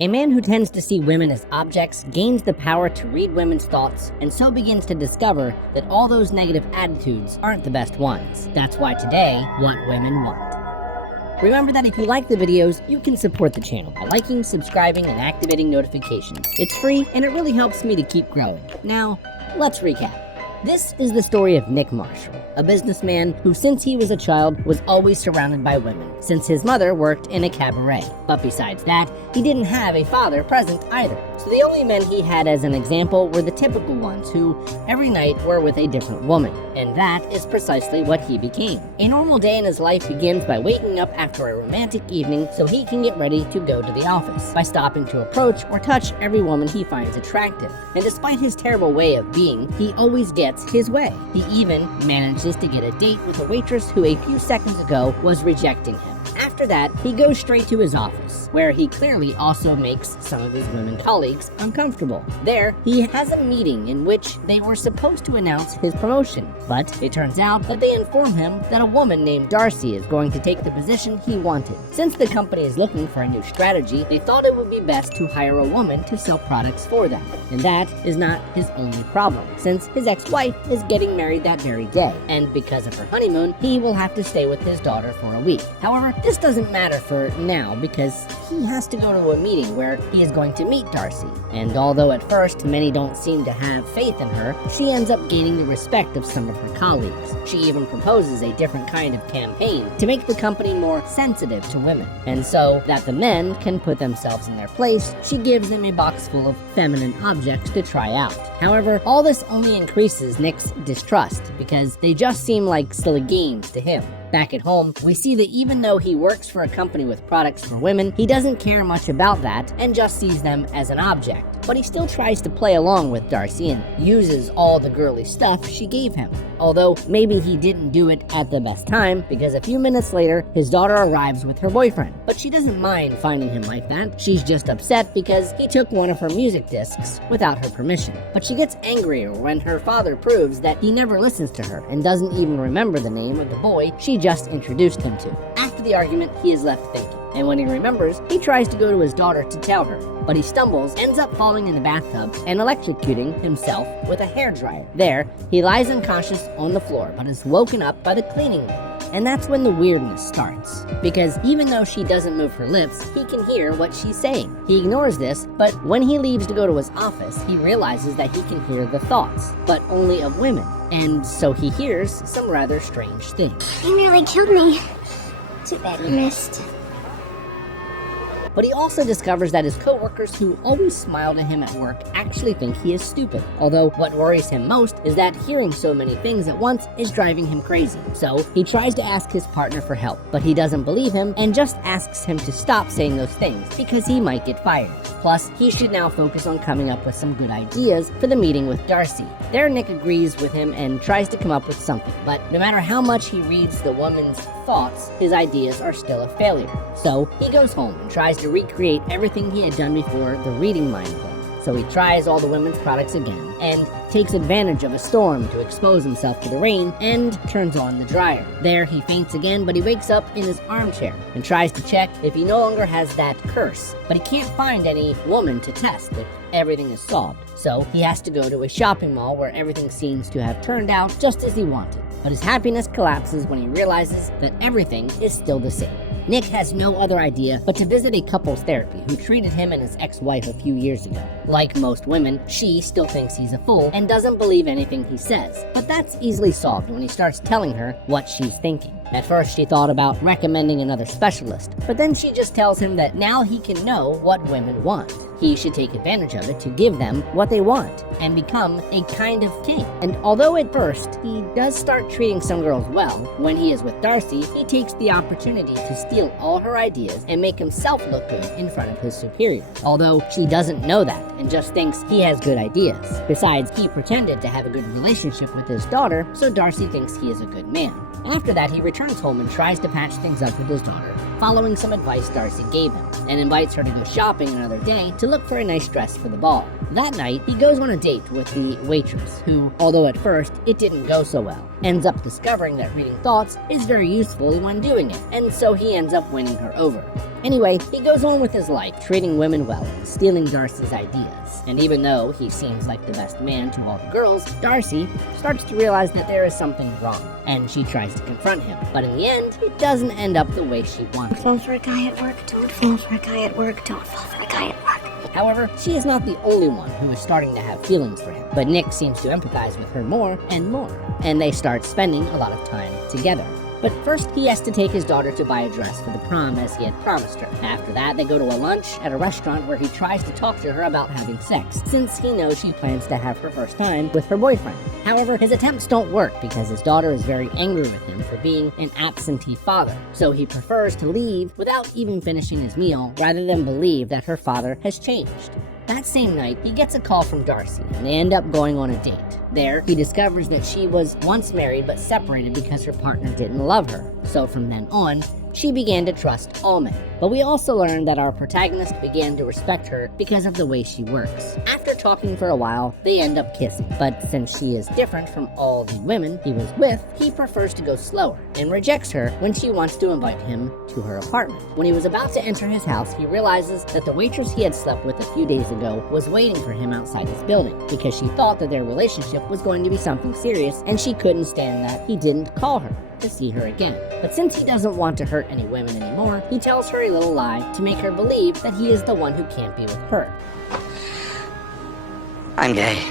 A man who tends to see women as objects gains the power to read women's thoughts and so begins to discover that all those negative attitudes aren't the best ones. That's why today, what women want. Remember that if you like the videos, you can support the channel by liking, subscribing, and activating notifications. It's free and it really helps me to keep growing. Now, let's recap. This is the story of Nick Marshall, a businessman who since he was a child was always surrounded by women, since his mother worked in a cabaret. But besides that, he didn't have a father present either. So the only men he had as an example were the typical ones who every night were with a different woman. And that is precisely what he became. A normal day in his life begins by waking up after a romantic evening so he can get ready to go to the office, by stopping to approach or touch every woman he finds attractive. And despite his terrible way of being, he always gets his way. He even manages to get a date with a waitress who a few seconds ago was rejecting him. After that, he goes straight to his office, where he clearly also makes some of his women colleagues uncomfortable. There, he has a meeting in which they were supposed to announce his promotion, but it turns out that they inform him that a woman named Darcy is going to take the position he wanted. Since the company is looking for a new strategy, they thought it would be best to hire a woman to sell products for them. And that is not his only problem, since his ex-wife is getting married that very day, and because of her honeymoon, he will have to stay with his daughter for a week. However, this doesn't matter for now because he has to go to a meeting where he is going to meet Darcy. And although at first many don't seem to have faith in her, she ends up gaining the respect of some of her colleagues. She even proposes a different kind of campaign to make the company more sensitive to women. And so that the men can put themselves in their place, she gives them a box full of feminine objects to try out. However, all this only increases Nick's distrust because they just seem like silly games to him. Back at home, we see that even though he works for a company with products for women, he doesn't care much about that and just sees them as an object. But he still tries to play along with Darcy and uses all the girly stuff she gave him. Although maybe he didn't do it at the best time because a few minutes later, his daughter arrives with her boyfriend. But she doesn't mind finding him like that. She's just upset because he took one of her music discs without her permission. But she gets angrier when her father proves that he never listens to her and doesn't even remember the name of the boy she just introduced him to. After the argument, he is left thinking. And when he remembers, he tries to go to his daughter to tell her, but he stumbles, ends up falling in the bathtub, and electrocuting himself with a hairdryer. There, he lies unconscious on the floor, but is woken up by the cleaning lady. And that's when the weirdness starts, because even though she doesn't move her lips, he can hear what she's saying. He ignores this, but when he leaves to go to his office, he realizes that he can hear the thoughts, but only of women. And so he hears some rather strange things. He nearly killed me. Too bad he missed. But he also discovers that his coworkers who always smile to him at work actually think he is stupid. Although what worries him most is that hearing so many things at once is driving him crazy. So he tries to ask his partner for help, but he doesn't believe him and just asks him to stop saying those things because he might get fired. Plus, he should now focus on coming up with some good ideas for the meeting with Darcy. There, Nick agrees with him and tries to come up with something, but no matter how much he reads the woman's thoughts, his ideas are still a failure. So he goes home and tries to recreate everything he had done before the reading mind thing. So he tries all the women's products again and takes advantage of a storm to expose himself to the rain and turns on the dryer. There he faints again, but he wakes up in his armchair and tries to check if he no longer has that curse. But he can't find any woman to test if everything is solved. So he has to go to a shopping mall where everything seems to have turned out just as he wanted. But his happiness collapses when he realizes that everything is still the same. Nick has no other idea but to visit a couples therapy who treated him and his ex-wife a few years ago. Like most women, she still thinks he's a fool and doesn't believe anything he says. But that's easily solved when he starts telling her what she's thinking. At first, she thought about recommending another specialist, but then she just tells him that now he can know what women want. He should take advantage of it to give them what they want and become a kind of king. And although at first he does start treating some girls well, when he is with Darcy, he takes the opportunity to steal all her ideas and make himself look good in front of his superior. Although she doesn't know that and just thinks he has good ideas. Besides, he pretended to have a good relationship with his daughter, so Darcy thinks he is a good man. After that, he returns home and tries to patch things up with his daughter, following some advice Darcy gave him, and invites her to go shopping another day to look for a nice dress for the ball. That night, he goes on a date with the waitress, who, although at first it didn't go so well, ends up discovering that reading thoughts is very useful when doing it, and so he ends up winning her over. Anyway, he goes on with his life, treating women well and stealing Darcy's ideas. And even though he seems like the best man to all the girls, Darcy starts to realize that there is something wrong, and she tries to confront him. But in the end, it doesn't end up the way she wanted. Fall for a guy at work, don't fall for a guy at work, don't fall for a guy at work. However, she is not the only one who is starting to have feelings for him, but Nick seems to empathize with her more and more, and they start spending a lot of time together. But first, he has to take his daughter to buy a dress for the prom as he had promised her. After that, they go to a lunch at a restaurant where he tries to talk to her about having sex, since he knows she plans to have her first time with her boyfriend. However, his attempts don't work because his daughter is very angry with him for being an absentee father, so he prefers to leave without even finishing his meal rather than believe that her father has changed. That same night, he gets a call from Darcy, and they end up going on a date. There, he discovers that she was once married but separated because her partner didn't love her. So from then on, she began to trust all men. But we also learned that our protagonist began to respect her because of the way she works. After talking for a while, they end up kissing. But since she is different from all the women he was with, he prefers to go slower and rejects her when she wants to invite him to her apartment. When he was about to enter his house, he realizes that the waitress he had slept with a few days ago was waiting for him outside his building because she thought that their relationship was going to be something serious and she couldn't stand that he didn't call her to see her again. But since he doesn't want to hurt any women anymore, he tells her a little lie to make her believe that he is the one who can't be with her. I'm gay.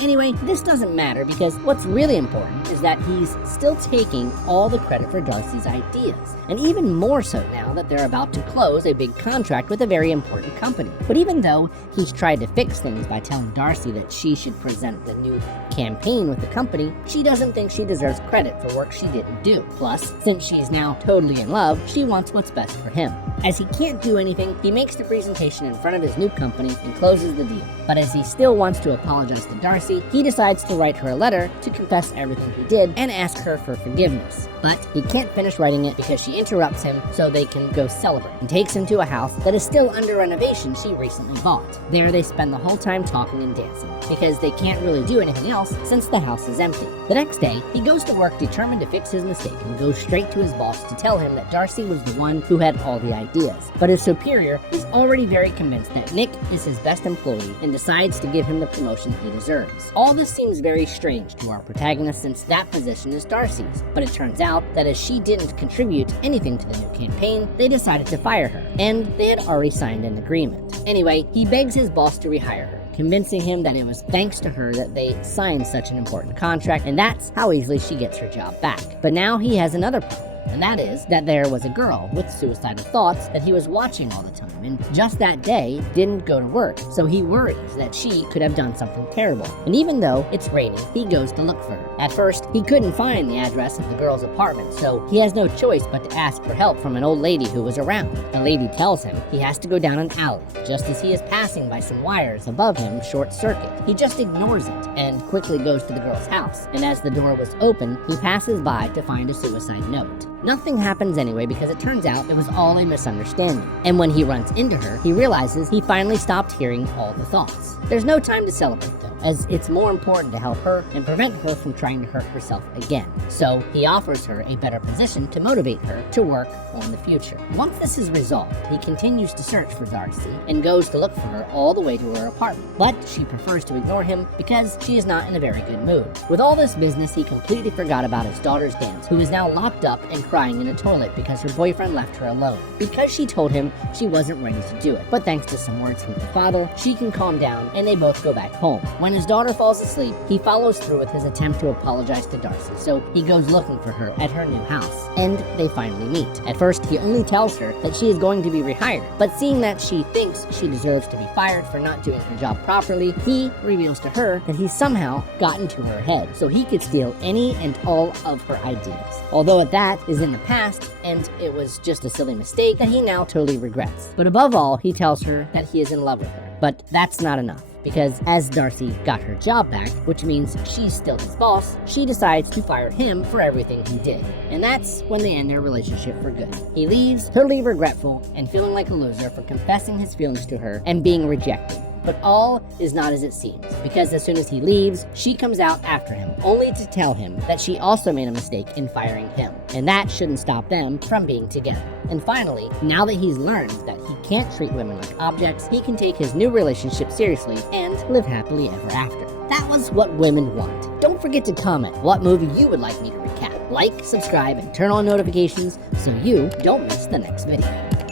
Anyway, this doesn't matter because what's really important is that he's still taking all the credit for Darcy's ideas, and even more so now that they're about to close a big contract with a very important company. But even though he's tried to fix things by telling Darcy that she should present the new campaign with the company, she doesn't think she deserves credit for work she didn't do. Plus, since she's now totally in love, she wants what's best for him. As he can't do anything, he makes the presentation in front of his new company and closes the deal. But as he still wants to apologize to Darcy, he decides to write her a letter to confess everything he did and ask her for forgiveness. But he can't finish writing it because she interrupts him so they can go celebrate and takes him to a house that is still under renovation she recently bought. There they spend the whole time talking and dancing because they can't really do anything else since the house is empty. The next day, he goes to work determined to fix his mistake and goes straight to his boss to tell him that Darcy was the one who had all the ideas. But his superior is already very convinced that Nick is his best employee and decides to give him the promotion he deserves. All this seems very strange to our protagonist since that position is Darcy's, but it turns out that as she didn't contribute anything to the new campaign, they decided to fire her, and they had already signed an agreement. Anyway, he begs his boss to rehire her, convincing him that it was thanks to her that they signed such an important contract, and that's how easily she gets her job back. But now he has another problem. And that is that there was a girl with suicidal thoughts that he was watching all the time, and just that day didn't go to work, so he worries that she could have done something terrible. And even though it's raining, he goes to look for her. At first, he couldn't find the address of the girl's apartment, so he has no choice but to ask for help from an old lady who was around. The lady tells him he has to go down an alley. Just as he is passing by some wires above him short circuit, he just ignores it and quickly goes to the girl's house. And as the door was open, he passes by to find a suicide note. Nothing happens anyway because it turns out it was all a misunderstanding. And when he runs into her, he realizes he finally stopped hearing all the thoughts. There's no time to celebrate though, as it's more important to help her and prevent her from trying to hurt herself again. So he offers her a better position to motivate her to work on the future. Once this is resolved, he continues to search for Darcy and goes to look for her all the way to her apartment. But she prefers to ignore him because she is not in a very good mood. With all this business, he completely forgot about his daughter's dance, who is now locked up and crying in a toilet because her boyfriend left her alone, because she told him she wasn't ready to do it. But thanks to some words from her father, she can calm down and they both go back home. When his daughter falls asleep, he follows through with his attempt to apologize to Darcy, so he goes looking for her at her new house, and they finally meet. At first, he only tells her that she is going to be rehired, but seeing that she thinks she deserves to be fired for not doing her job properly, he reveals to her that he somehow got into her head so he could steal any and all of her ideas. Although that is in the past, and it was just a silly mistake that he now totally regrets. But above all, he tells her that he is in love with her. But that's not enough. because as Darcy got her job back, which means she's still his boss, she decides to fire him for everything he did. And that's when they end their relationship for good. He leaves, totally regretful, and feeling like a loser for confessing his feelings to her and being rejected. But all is not as it seems, because as soon as he leaves, she comes out after him, only to tell him that she also made a mistake in firing him, and that shouldn't stop them from being together. And finally, now that he's learned that he can't treat women like objects, he can take his new relationship seriously and live happily ever after. That was What Women Want. Don't forget to comment what movie you would like me to recap. Like, subscribe, and turn on notifications so you don't miss the next video.